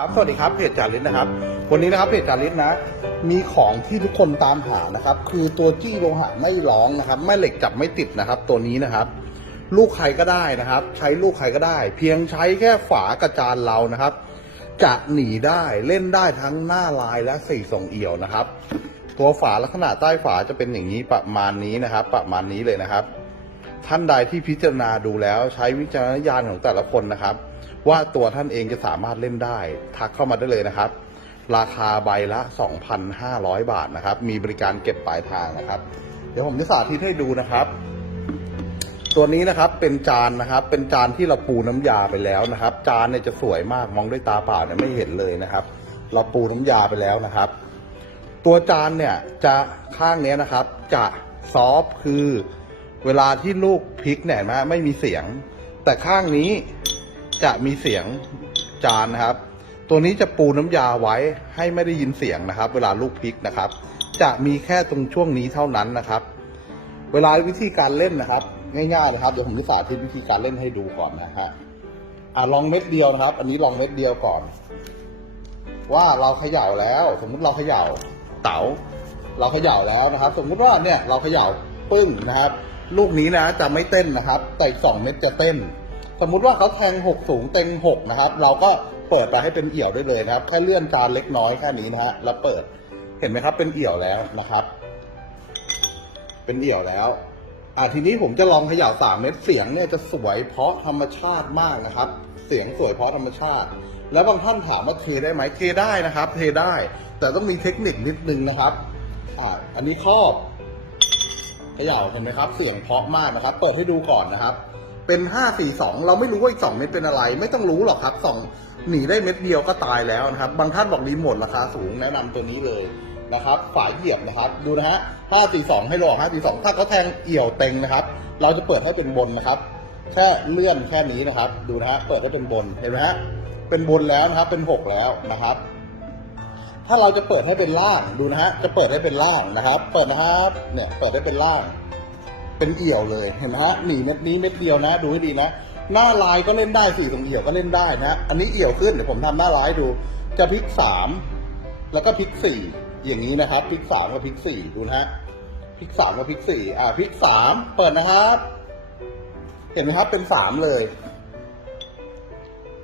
ครับสวัสดีครับเพจจาริสนะครับ วันนี้นะครับเพจจาริสนะ มีของที่ทุกคนตามหานะครับ คือตัวจี้โลหะไม่ร้องนะครับแม่เหล็กจับไม่ติดนะครับ ตัวนี้นะครับ ลูกใครก็ได้นะครับ ใช้ลูกใครก็ได้ เพียงใช้แค่ฝากระจานเรานะครับ จะหนีได้เล่นได้ทั้งหน้าลายและสี่ส่งเอี่ยวนะครับ ตัวฝาลักษณะใต้ฝาจะเป็นอย่างนี้ประมาณนี้นะครับ ประมาณนี้เลยนะครับ ท่านใดที่พิจารณาดูแล้วใช้วิจารณญาณของแต่ละคนนะครับ ว่าตัวท่านเองจะสามารถเล่นได้ ทักเข้ามาได้เลยนะครับ ราคาใบละ 2,500 บาทนะครับ มีบริการเก็บปลายทางนะครับ เดี๋ยวผมจะสาธิตให้ดูนะครับ ตัวนี้นะครับเป็นจานนะครับ เป็นจานที่เราปูน้ำยาไปแล้วนะครับ จานเนี่ยจะสวยมากมองด้วยตาเปล่าเนี่ยไม่เห็นเลยนะครับ เราปูน้ำยาไปแล้วนะครับ ตัวจานเนี่ยจะข้างนี้นะครับ จะซอฟคือ เวลาที่ลูกพลิกเนี่ยนะไม่มีเสียง แต่ข้างนี้จะมีเสียงจานนะครับ ตัวนี้จะปูน้ำยาไว้ให้ไม่ได้ยินเสียงนะครับ เวลาลูกพลิกนะครับ จะมีแค่ตรงช่วงนี้เท่านั้นนะครับ เวลาวิธีการเล่นนะครับ ง่ายๆนะครับเดี๋ยวผมจะสาธิตวิธีการเล่นให้ดูก่อนนะฮะอะลองเม็ดเดียวนะครับ อันนี้ลองเม็ดเดียวก่อน ว่าเราเขย่าแล้ว สมมุติเราเขย่าเต๋าเราเขย่าแล้วนะครับ สมมุติว่าเนี่ยเราเขย่าปึ้งนะครับ ลูกนี้นะจะไม่เต้นนะครับ แต่สองเม็ดจะเต้น สมมุติว่าเขาแทงหกสูงเต็งหกนะครับ เราก็เปิดไปให้เป็นเอี่ยวได้เลยนะครับ แค่เลื่อนจานเล็กน้อยแค่นี้นะฮะแล้วเปิดเห็นไหมครับ เป็นเอี่ยวแล้วนะครับ เป็นเอี่ยวแล้วอ่าทีนี้ผมจะลองเขย่าสามเม็ดเสียงเนี่ยจะสวยเพราะธรรมชาติมากนะครับ เสียงสวยเพราะธรรมชาติ แล้วบางท่านถามว่าเทได้ไหมเทได้นะครับ เทได้ แต่ต้องมีเทคนิคนิดนึงนะครับอ่าอันนี้ครอบ เขย่าเห็นไหมครับ เสียงเพราะมากนะครับ เปิดให้ดูก่อนนะครับ เป็นห้าสี่สองเราไม่รู้ว่าอีกสองเม็ดเป็นอะไร ไม่ต้องรู้หรอกครับสองหนีได้เม็ดเดียวก็ตายแล้วนะครับ บางท่านบอกรีโมทราคาสูงแนะนำตัวนี้เลยนะครับฝาเหยียบนะครับ ดูนะฮะห้าสี่สองให้ลองห้าสี่สองถ้าเขาแทงเอี่ยวเต็งนะครับ เราจะเปิดให้เป็นบนนะครับ แค่เลื่อนแค่นี้นะครับ ดูนะฮะเปิดให้เป็นบนเห็นไหมฮะเป็นบนแล้วนะครับเป็นหกแล้วนะครับ ถ้าเราจะเปิดให้เป็นล่างดูนะฮะจะเปิดให้เป็นล่างนะครับ เปิดนะครับเนี่ยเปิดให้เป็นล่าง เป็นเอี่ยวเลยเห็นไหมฮะหนีเม็ดนี้เม็ดเดียวนะ ดูให้ดีนะ หน้าลายก็เล่นได้สี่ตรงเอี่ยวก็เล่นได้นะ อันนี้เอี่ยวขึ้นเดี๋ยวผมทำหน้าลายดู จะพลิกสามแล้วก็พลิกสี่อย่างนี้นะครับพลิกสามกับพลิกสี่ดูนะฮะพลิกสามกับพลิกสี่อ่าพลิกสามเปิดนะครับ เห็นไหมครับเป็นสามเลย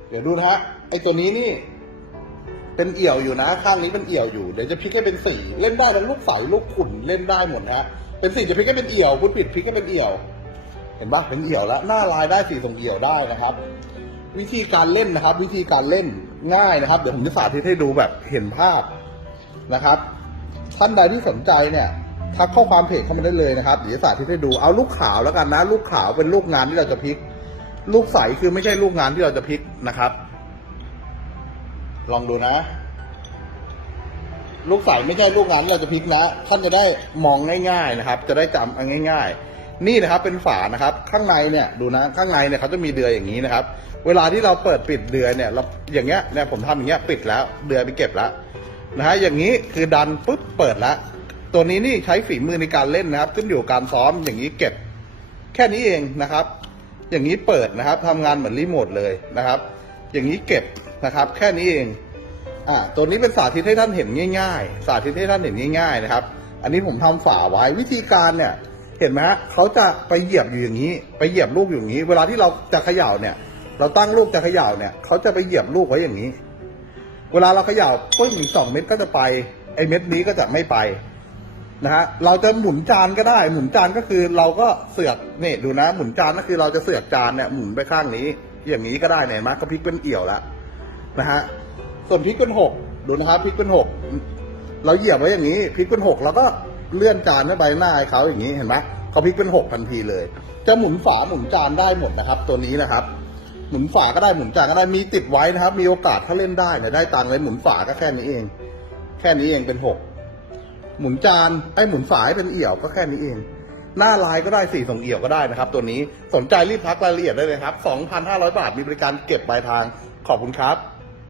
เดี๋ยวดูนะฮะไอตัวนี้นี่ เป็นเอี่ยวอยู่นะ ข้างนี้เป็นเอี่ยวอยู่ เดี๋ยวจะพลิกให้เป็นสี่เล่นได้ทั้งลูกใสลูกขุ่นเล่นได้หมดนะฮะเป็นสี่จะพลิกให้เป็นเอี่ยวพูดผิดพลิกให้เป็นเอี่ยว เห็นปะเป็นเอี่ยวแล้ว หน้าลายได้สี่ส่งเอี่ยวได้นะครับ วิธีการเล่นนะครับ วิธีการเล่นง่ายนะครับ เดี๋ยวผมจะสาธิตให้ดูแบบเห็นภาพนะครับ ท่านใดที่สนใจเนี่ยทักข้อความเพจเข้ามาได้เลยนะครับเดี๋ยวสาธิตให้ดูเอาลูกขาวแล้วกันนะ ลูกขาวเป็นลูกงานที่เราจะพลิก ลูกใสคือไม่ใช่ลูกงานที่เราจะพลิกนะครับ ลองดูนะ ลูกใสไม่ใช่ลูกนที่เราจะพลิกนะ ท่านจะได้มองง่าย ๆนะครับ จะได้จำเอาง่าย ๆ นี่นะครับเป็นฝานะครับ ข้างในเนี่ยดูนะข้างในเนี่ยเขาจะมีเดือยอย่างนี้นะครับ เวลาที่เราเปิดปิดเดือยเนี่ยเราอย่างเงี้ยเนี่ยผมทำอย่างเงี้ยปิดแล้ว เดือยไปเก็บแล้วนะฮะอย่างนี้คือดันปุ๊บเปิดแล้วตัวนี้นี่ใช้ฝีมือในการเล่นนะครับ ขึ้นอยู่กับการซ้อมอย่างนี้เก็บ แค่นี้เองนะครับ อย่างนี้เปิดนะครับทำงานเหมือนรีโมทเลยนะครับ อย่างนี้เก็บนะครับ แค่นี้เองอ่าตัวนี้เป็นสาธิตให้ท่านเห็นง่าย ๆ สาธิตให้ท่านเห็นง่าย ๆ นะครับ อันนี้ผมทำฝาไว้วิธีการเนี่ย เห็นไหมฮะเขาจะไปเหยียบอยู่อย่างนี้ ไปเหยียบลูกอยู่อย่างนี้ เวลาที่เราจะเขย่าเนี่ย เราตั้งลูกจะเขย่าเนี่ยเขาจะไปเหยียบลูกไว้อย่างนี้ เวลาเราเขย่าปึ้งอีกสองเม็ดก็จะไปไอเม็ดนี้ก็จะไม่ไปนะฮะเราจะหมุนจานก็ได้ หมุนจานก็คือเราก็เสือกนี่ยดูนะ หมุนจานก็คือเราจะเสือกจานเนี่ยหมุนไปข้างนี้ อย่างนี้ก็ได้เนี่ยเห็นไหมก็พลิกเป็นเอี่ยวแล้วนะฮะส่วนพลิกเป็นหกดูนะครับพลิกเป็นหกเราเหยียบไว้อย่างนี้พลิกเป็นหกเราก็เลื่อนจานให้ไปหน้าเขาอย่างนี้เห็นไหมเขาพลิกเป็นหกทันทีเลย จะหมุนฝาหมุนจานได้หมดนะครับ ตัวนี้นะครับ หมุนฝาก็ได้หมุนจานก็ได้มีติดไว้นะครับ มีโอกาสถ้าเล่นได้เนี่ยได้ตังค์เลยหมุนฝาก็แค่นี้เอง แค่นี้เองเป็นหกหมุนจานไอ้หมุนฝาให้เป็นเอี่ยวก็แค่นี้เอง หน้าลายก็ได้สีส่งเอี่ยวก็ได้นะครับ ตัวนี้สนใจรีบพักรายละเอียดได้เลยครับ 2,500 บาทมีบริการเก็บปลายทางขอบคุณครับ